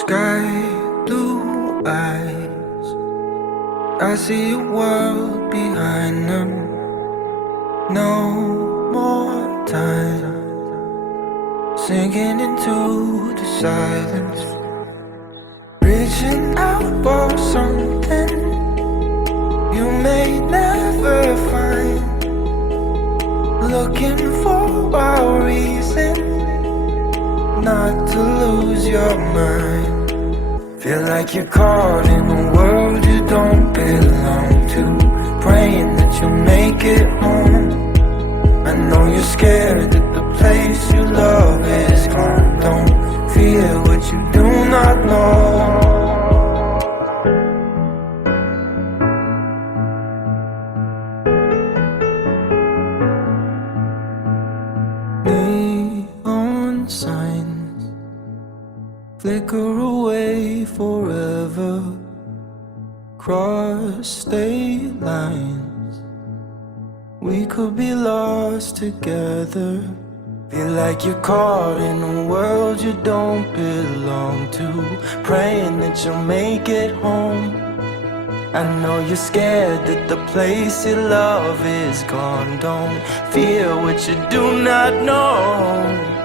Sky blue eyes, I see a world behind them. No more time, sinking into the silence, reaching out for something you may never find, looking for a reason not to lose your mind. Feel like you're caught in a world you don't belong to, praying that you'll make it home. I know you're scared that the place you love is gone. Don't fear what you do not know. Neon signs flicker away forever, cross state lines, we could be lost together. Feel like you're caught in a world you don't belong to, praying that you'll make it home. I know you're scared that the place you love is gone. Don't fear what you do not know.